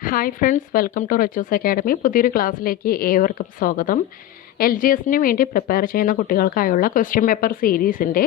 Hi friends, welcome to Rachu's academy. പുതിയൊരു ക്ലാസ്സിലേക്ക് ഏവർക്കും സ്വാഗതം. LGSന് വേണ്ടി പ്രിപ്പയർ ചെയ്യുന്ന കുട്ടികൾക്കായുള്ള ക്വസ്റ്റ്യൻ പേപ്പർ സീരീസിൻ്റെ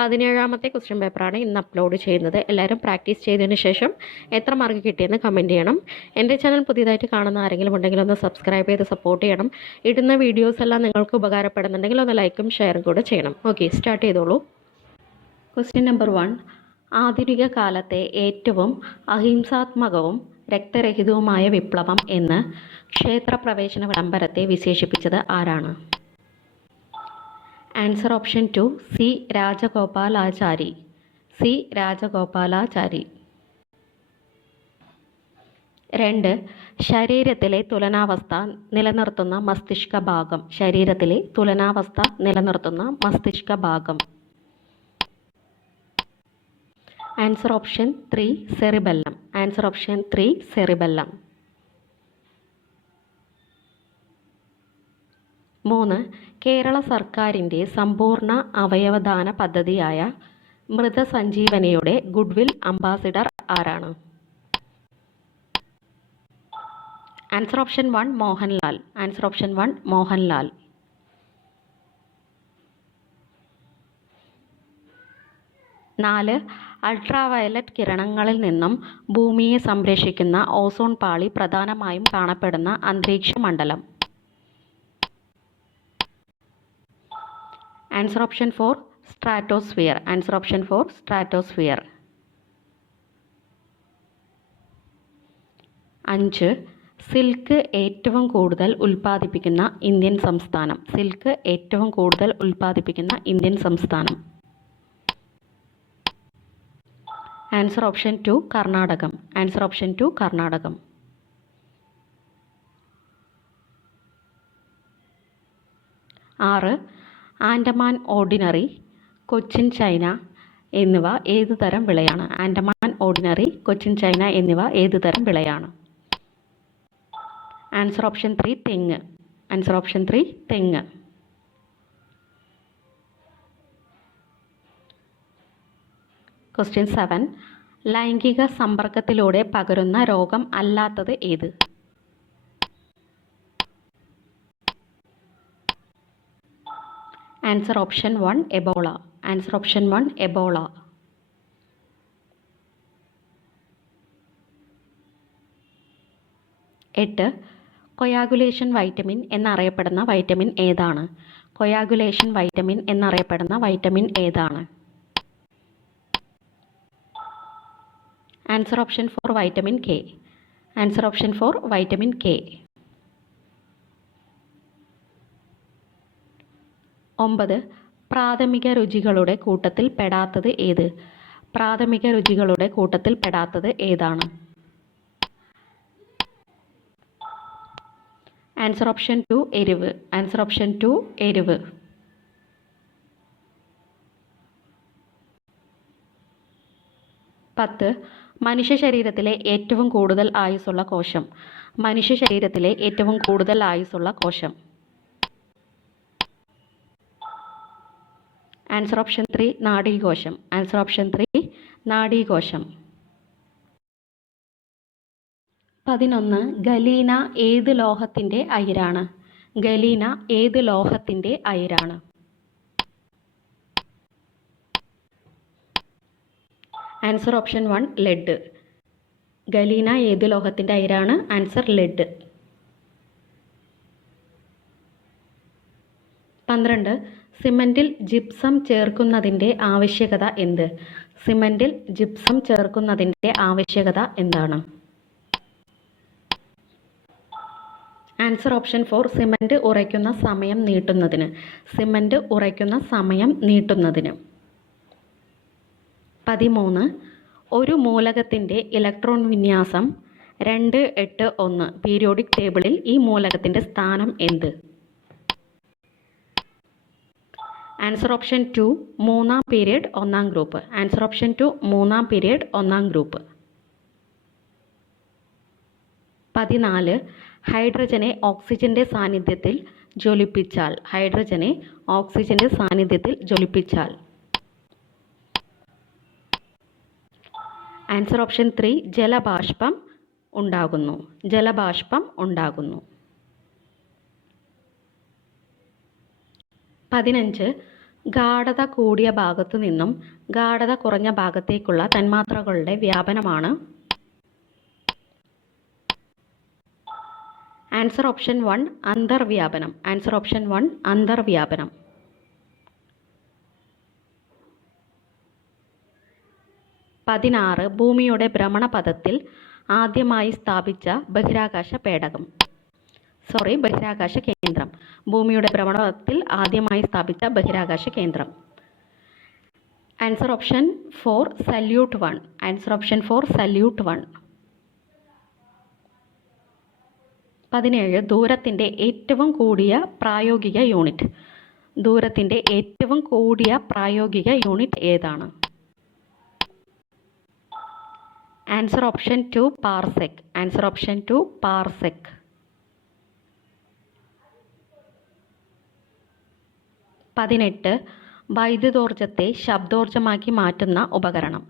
17ാമത്തെ ക്വസ്റ്റ്യൻ പേപ്പറാണ് ഇന്ന് അപ്ലോഡ് ചെയ്യുന്നത്. എല്ലാവരും പ്രാക്ടീസ് ചെയ്തതിന് ശേഷം എത്ര മാർക്ക് കിട്ടിയെന്ന് കമൻറ്റ് ചെയ്യണം. എൻ്റെ ചാനൽ പുതിയതായിട്ട് കാണുന്ന ആരെങ്കിലും ഉണ്ടെങ്കിൽ ഒന്ന് സബ്സ്ക്രൈബ് ചെയ്ത് സപ്പോർട്ട് ചെയ്യണം. ഇടുന്ന വീഡിയോസ് എല്ലാം നിങ്ങൾക്ക് ഉപകാരപ്പെടുന്നുണ്ടെങ്കിൽ ഒന്ന് ലൈക്കും ഷെയറും കൂടെ ചെയ്യണം. ഓക്കെ, സ്റ്റാർട്ട് ചെയ്തോളൂ. Question number 1. ആധുനിക കാലത്തെ ഏറ്റവും അഹിംസാത്മകവും രക്തരഹിതവുമായ വിപ്ലവം എന്ന് ക്ഷേത്രപ്രവേശന വിളംബരത്തെ വിശേഷിപ്പിച്ചത് ആരാണ്? Answer option 2 C Rajagopalachari. C Rajagopalachari. 2. ശരീരത്തിലെ തുലനാവസ്ഥ നിലനിർത്തുന്ന മസ്തിഷ്ക ഭാഗം. ശരീരത്തിലെ തുലനാവസ്ഥ നിലനിർത്തുന്ന മസ്തിഷ്ക ഭാഗം. Answer option 3 cerebellum. Answer option 3 cerebellum. 3. Kerala സർക്കാരിൻ്റെ സമ്പൂർണ്ണ അവയവദാന പദ്ധതിയായ മൃതസഞ്ജീവനിയുടെ ഗുഡ്വിൽ അംബാസിഡർ ആരാണ്? Answer option 1 Mohanlal. Answer option 1 Mohanlal. 4. Ultraviolet കിരണങ്ങളിൽ നിന്നും ഭൂമിയെ സംരക്ഷിക്കുന്ന ഓസോൺ പാളി പ്രധാനമായും കാണപ്പെടുന്ന അന്തരീക്ഷ മണ്ഡലം. Answer option 4 stratosphere. Answer option 4 stratosphere. 5. Silk ഏറ്റവും കൂടുതൽ ഉൽപ്പാദിപ്പിക്കുന്ന ഇന്ത്യൻ സംസ്ഥാനം. സിൽക്ക് ഏറ്റവും കൂടുതൽ ഉൽപ്പാദിപ്പിക്കുന്ന ഇന്ത്യൻ സംസ്ഥാനം. ആൻസർ ഓപ്ഷൻ 2 കർണാടകം. ആൻസർ ഓപ്ഷൻ 2 കർണാടകം. 6. ആൻഡമാൻ ഓർഡിനറി, കൊച്ചിൻ ചൈന എന്നിവ ഏതുതരം വിളയാണ്? ആൻഡമാൻ ഓർഡിനറി, കൊച്ചിൻ ചൈന എന്നിവ ഏതുതരം വിളയാണ്? ആൻസർ ഓപ്ഷൻ 3 തെങ്ങ്. ആൻസർ ഓപ്ഷൻ 3 തെങ്ങ്. ക്വസ്റ്റ്യൻ 7. ലൈംഗിക സമ്പർക്കത്തിലൂടെ പകരുന്ന രോഗം അല്ലാത്തത് ഏത്? Answer option 1 Ebola. Answer option 1 Ebola. 8. Coagulation vitamin എന്നറിയപ്പെടുന്ന വൈറ്റമിൻ ഏതാണ്? കൊയാഗുലേഷൻ വൈറ്റമിൻ എന്നറിയപ്പെടുന്ന വൈറ്റമിൻ ഏതാണ്? Answer option 4 vitamin K. Answer option 4 vitamin K. 9. പ്രാഥമിക രുചികളുടെ കൂട്ടത്തിൽ പെടാത്തത് ഏത്? പ്രാഥമിക രുചികളുടെ കൂട്ടത്തിൽ പെടാത്തത് ഏതാണ്? ആൻസർ ഓപ്ഷൻ 2 എരിവ്. ആൻസർ ഓപ്ഷൻ 2 എരിവ്. 10. മനുഷ്യ ശരീരത്തിലെ ഏറ്റവും കൂടുതൽ ആയുസ്സുള്ള കോശം. മനുഷ്യ ശരീരത്തിലെ ഏറ്റവും കൂടുതൽ ആയുസ്സുള്ള കോശം. ആൻസർ ഓപ്ഷൻ 3 നാഡീകോശം. ആൻസർ ഓപ്ഷൻ 3 നാഡീകോശം. 11. ഗലീന ഏത് ലോഹത്തിൻ്റെ അയിരാണ്? ഗലീന ഏത് ലോഹത്തിൻ്റെ അയിരാണ്? Answer option 1 lead. ഗലീന ഏത് ലോഹത്തിൻ്റെ അയിരാണ്? Answer lead. 12. സിമൻറ്റിൽ ജിപ്സം ചേർക്കുന്നതിൻ്റെ ആവശ്യകത എന്ത്? സിമൻറ്റിൽ ജിപ്സം ചേർക്കുന്നതിൻ്റെ ആവശ്യകത എന്താണ്? ആൻസർ ഓപ്ഷൻ 4 സിമൻറ്റ് ഉറയ്ക്കുന്ന സമയം നീട്ടുന്നതിന്. സിമൻറ്റ് ഉറയ്ക്കുന്ന സമയം നീട്ടുന്നതിന്. 13. ഒരു മൂലകത്തിൻ്റെ ഇലക്ട്രോൺ വിന്യാസം 281 പീരിയോഡിക് ടേബിളിൽ ഈ മൂലകത്തിൻ്റെ സ്ഥാനം എന്ത്? ആൻസർ ഓപ്ഷൻ 2 മൂന്നാം പീരിയഡ് ഒന്നാം ഗ്രൂപ്പ്. ആൻസർ ഓപ്ഷൻ 2 മൂന്നാം പീരിയഡ് ഒന്നാം ഗ്രൂപ്പ്. 14. ഹൈഡ്രജനെ ഓക്സിജന്റെ സാന്നിധ്യത്തിൽ ജ്വലിപ്പിച്ചാൽ. ഹൈഡ്രജനെ ഓക്സിജന്റെ സാന്നിധ്യത്തിൽ ജ്വലിപ്പിച്ചാൽ. ആൻസർ ഓപ്ഷൻ 3 ജലബാഷ്പം ഉണ്ടാകുന്നു? ജലബാഷ്പം ഉണ്ടാകുന്നു. 15 ഗാഢത കൂടിയ ഭാഗത്തു നിന്നും ഗാഢത കുറഞ്ഞ ഭാഗത്തേക്കുള്ള തന്മാത്രകളുടെ വ്യാപനമാണ്. ആൻസർ ഓപ്ഷൻ 1 അന്തർവ്യാപനം. ആൻസർ ഓപ്ഷൻ 1 അന്തർവ്യാപനം. 16 ഭൂമിയുടെ ഭ്രമണപഥത്തിൽ ആദ്യമായി സ്ഥാപിച്ച ബഹിരാകാശ കേന്ദ്രം. ഭൂമിയുടെ ഭ്രമണപഥത്തിൽ ആദ്യമായി സ്ഥാപിച്ച ബഹിരാകാശ കേന്ദ്രം. Answer option 4 salute 1. Answer option 4 salute 1. 17 ദൂരത്തിൻ്റെ ഏറ്റവും കൂടിയ പ്രായോഗിക യൂണിറ്റ്. ദൂരത്തിൻ്റെ ഏറ്റവും കൂടിയ പ്രായോഗിക യൂണിറ്റ് ഏതാണ്? Answer option 2 parsec. Answer option 2 parsec. 18 വൈദ്യുതോർജ്ജത്തെ ശബ്ദോർജ്ജമാക്കി മാറ്റുന്ന ഉപകരണം.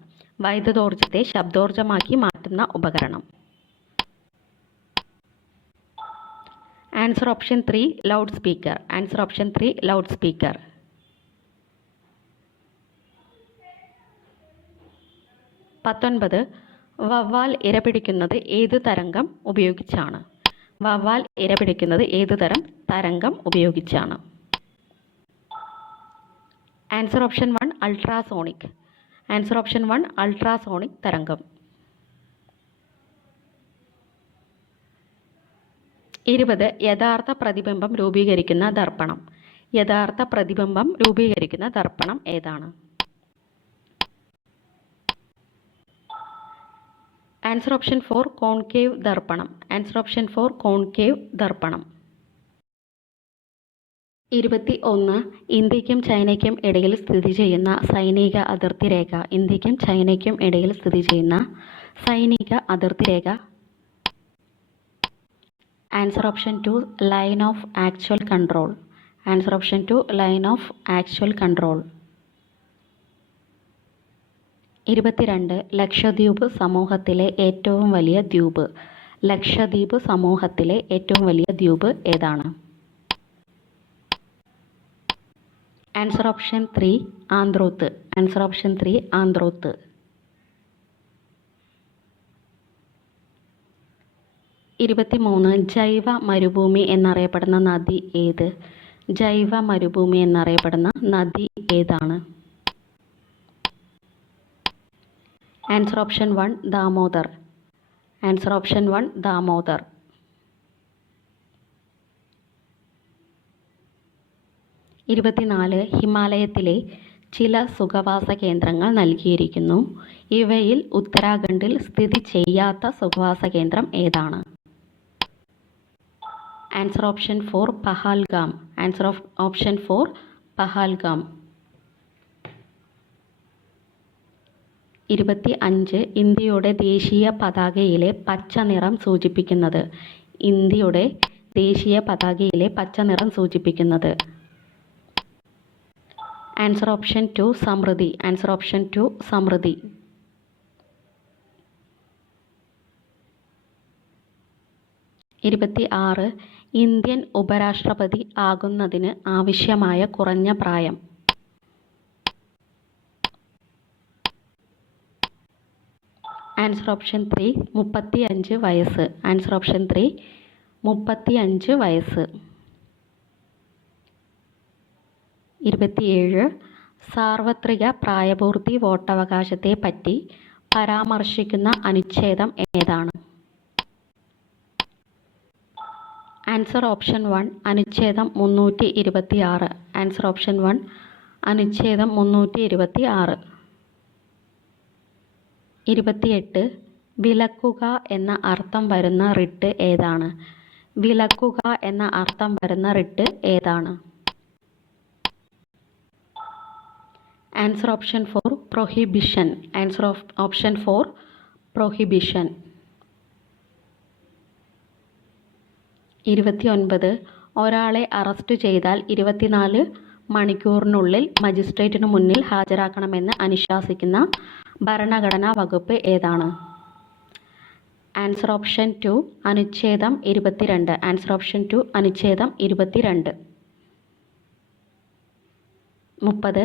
വൈദ്യുതോർജ്ജത്തെ ശബ്ദോർജ്ജമാക്കി മാറ്റുന്ന ഉപകരണം. Answer option 3 loud speaker. Answer option 3 loud speaker. 19 വവ്വാൽ ഇരപിടിക്കുന്നത് ഏത് തരംഗം ഉപയോഗിച്ചാണ്? വവ്വാൽ ഇരപിടിക്കുന്നത് ഏത് തരം തരംഗം ഉപയോഗിച്ചാണ്? Answer option 1 ultrasonic. Answer option 1 ultrasonic തരംഗം. 20 യഥാർത്ഥ പ്രതിബിംബം രൂപീകരിക്കുന്ന ദർപ്പണം. യഥാർത്ഥ പ്രതിബിംബം രൂപീകരിക്കുന്ന ദർപ്പണം ഏതാണ്? ആൻസർ ഓപ്ഷൻ 4 കോൺകേവ് ദർപ്പണം. ആൻസർ ഓപ്ഷൻ 4 കോൺകേവ് ദർപ്പണം. 21 ഇന്ത്യക്കും ചൈനയ്ക്കും ഇടയിൽ സ്ഥിതി ചെയ്യുന്ന സൈനിക അതിർത്തി രേഖ. ഇന്ത്യക്കും ചൈനയ്ക്കും ഇടയിൽ സ്ഥിതി ചെയ്യുന്ന സൈനിക അതിർത്തി രേഖ. Answer option 2 line of actual control. Answer option 2 line of actual control. 22 Lakshadweep സമൂഹത്തിലെ ഏറ്റവും വലിയ ദ്വീപ്. ലക്ഷദ്വീപ് സമൂഹത്തിലെ ഏറ്റവും വലിയ ദ്വീപ് ഏതാണ്? Answer option 3 Androth. Answer option 3 Androth. 23 ജൈവ മരുഭൂമി എന്നറിയപ്പെടുന്ന നദി ഏത്? ജൈവ മരുഭൂമി എന്നറിയപ്പെടുന്ന നദി ഏതാണ്? Answer option 1 Damodar. Answer option 1 Damodar. 24 ഹിമാലയത്തിലെ ചില സുഖവാസ കേന്ദ്രങ്ങൾ നൽകിയിരിക്കുന്നു. ഇവയിൽ ഉത്തരാഖണ്ഡിൽ സ്ഥിതി ചെയ്യാത്ത സുഖവാസ കേന്ദ്രം ഏതാണ്? Answer option 4 Pahalgam. Answer option 4 Pahalgam. 25 ഇന്ത്യയുടെ ദേശീയ പതാകയിലെ പച്ച നിറം സൂചിപ്പിക്കുന്നത്. ഇന്ത്യയുടെ ദേശീയ പതാകയിലെ പച്ച നിറം സൂചിപ്പിക്കുന്നത്. ആൻസർ ഓപ്ഷൻ 2 സമൃദ്ധി. ആൻസർ ഓപ്ഷൻ 2 സമൃദ്ധി. 26 ഇന്ത്യൻ ഉപരാഷ്ട്രപതി ആകുന്നതിന് ആവശ്യമായ കുറഞ്ഞ പ്രായം. ആൻസർ ഓപ്ഷൻ 3 35 വയസ്സ്. ആൻസർ ഓപ്ഷൻ 3 35 വയസ്സ്. 27 സാർവത്രിക പ്രായപൂർത്തി വോട്ടവകാശത്തെ പറ്റി പരാമർശിക്കുന്ന അനുച്ഛേദം ഏതാണ്? ആൻസർ ഓപ്ഷൻ 1 അനുച്ഛേദം 326. ആൻസർ ഓപ്ഷൻ 1 അനുച്ഛേദം 326. 28 വിലക്കുക എന്ന അർത്ഥം വരുന്ന റിട്ട് ഏതാണ്? വിലക്കുക എന്ന അർത്ഥം വരുന്ന റിട്ട് ഏതാണ്? Answer option 4 prohibition. Answer option 4 prohibition. 29 ഒരാളെ അറസ്റ്റ് ചെയ്താൽ 24 മണിക്കൂറിനുള്ളിൽ മജിസ്ട്രേറ്റിനു മുന്നിൽ ഹാജരാക്കണമെന്ന് അനുശാസിക്കുന്ന ഭരണഘടനാ വകുപ്പ് ഏതാണ്? ആൻസർ ഓപ്ഷൻ 2 അനുച്ഛേദം 22. ആൻസർ ഓപ്ഷൻ 2 അനുച്ഛേദം 22. 30.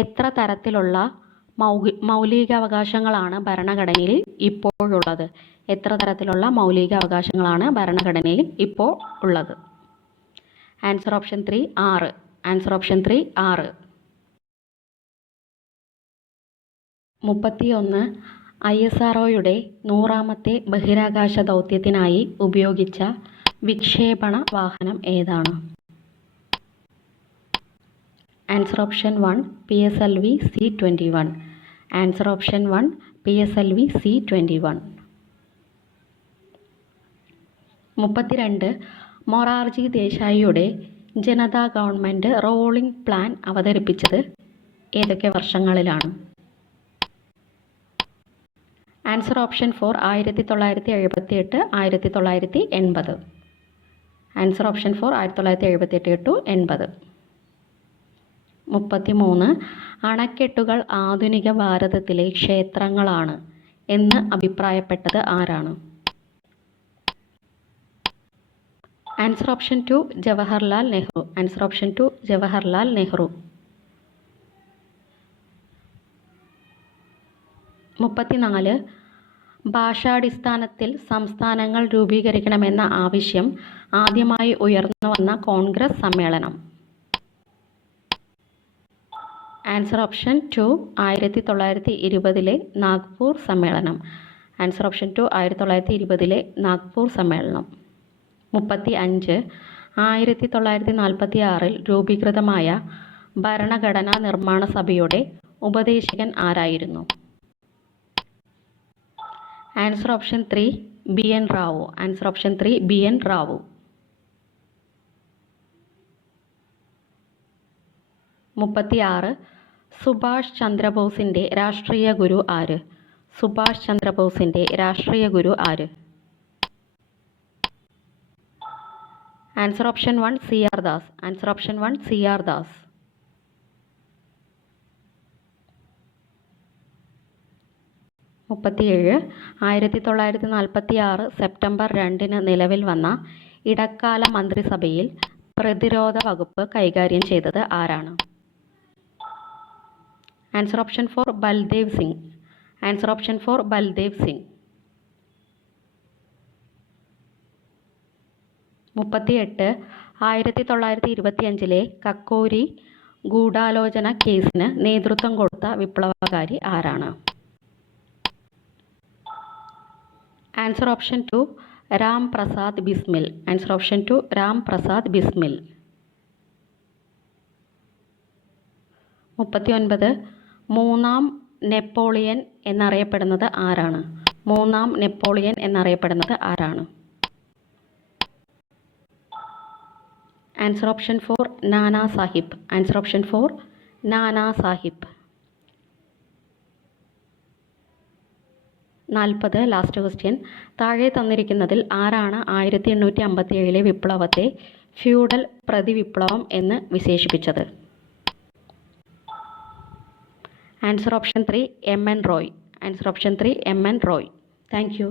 എത്ര തരത്തിലുള്ള മൗലികാവകാശങ്ങളാണ് ഭരണഘടനയിൽ ഇപ്പോഴുള്ളത്? എത്ര തരത്തിലുള്ള മൗലികാവകാശങ്ങളാണ് ഭരണഘടനയിൽ ഇപ്പോൾ ഉള്ളത്? Answer option 3 6. Answer option 3 6. 31. ISROയുടെ 100ാമത്തെ ബഹിരാകാശ ദൗത്യത്തിനായി ഉപയോഗിച്ച വിക്ഷേപണ വാഹനം ഏതാണ്? Answer option 1 PSLV C-21. Answer option 1 PSLV C-21. 32. Morarji ദേശായിയുടെ ജനതാ ഗവൺമെൻറ് റോളിംഗ് പ്ലാൻ അവതരിപ്പിച്ചത് ഏതൊക്കെ വർഷങ്ങളിലാണ്? Answer option 4 1978 1980. Answer option 4 1978 80. 33. അണക്കെട്ടുകൾ ആധുനിക ഭാരതത്തിലെ ക്ഷേത്രങ്ങളാണ് എന്ന് അഭിപ്രായപ്പെട്ടത് ആരാണ്? Answer option 2 Jawaharlal Nehru. Answer option 2 Jawaharlal Nehru. 34. ഭാഷാടിസ്ഥാനത്തിൽ സംസ്ഥാനങ്ങൾ രൂപീകരിക്കണമെന്ന ആവശ്യം ആദ്യമായി ഉയർന്നു വന്ന കോൺഗ്രസ് സമ്മേളനം? ആൻസർ ഓപ്ഷൻ 2 1920 നാഗ്പൂർ സമ്മേളനം. ആൻസർ ഓപ്ഷൻ 2 1920 നാഗ്പൂർ സമ്മേളനം. 35. 1946 രൂപീകൃതമായ ഭരണഘടനാ നിർമ്മാണ സഭയുടെ ഉപദേശകൻ ആരായിരുന്നു? Answer option 3 BN Rao. Answer option 3 BN Rao. 36. Subhash ചന്ദ്രബോസിൻ്റെ രാഷ്ട്രീയ ഗുരു ആര്? സുഭാഷ് ചന്ദ്രബോസിൻ്റെ രാഷ്ട്രീയ ഗുരു ആര്? Answer option 1 CR Das. Answer option 1 CR Das. 37. 1946 September 2 നിലവിൽ വന്ന ഇടക്കാല മന്ത്രിസഭയിൽ പ്രതിരോധ വകുപ്പ് കൈകാര്യം ചെയ്തത് ആരാണ്? Answer option 4 Baldev Singh. Answer option 4 Baldev Singh. 38. 1925 Kakori ഗൂഢാലോചന കേസിന് നേതൃത്വം കൊടുത്ത വിപ്ലവകാരി ആരാണ്? Answer option 2 Ram Prasad Bismil. Answer option 2 Ram Prasad Bismil. 39. മൂന്നാം നെപ്പോളിയൻ എന്നറിയപ്പെടുന്നത് ആരാണ്? മൂന്നാം നെപ്പോളിയൻ എന്നറിയപ്പെടുന്നത് ആരാണ്? Answer option 4 Nana Sahib. Answer option 4 Nana Sahib. 40. Last question. താഴെ തന്നിരിക്കുന്നതിൽ ആരാണ് 1857 വിപ്ലവത്തെ ഫ്യൂഡൽ പ്രതിവിപ്ലവം എന്ന് വിശേഷിപ്പിച്ചത്? Answer option 3 MN Roy. Answer option 3 MN Roy. Thank you.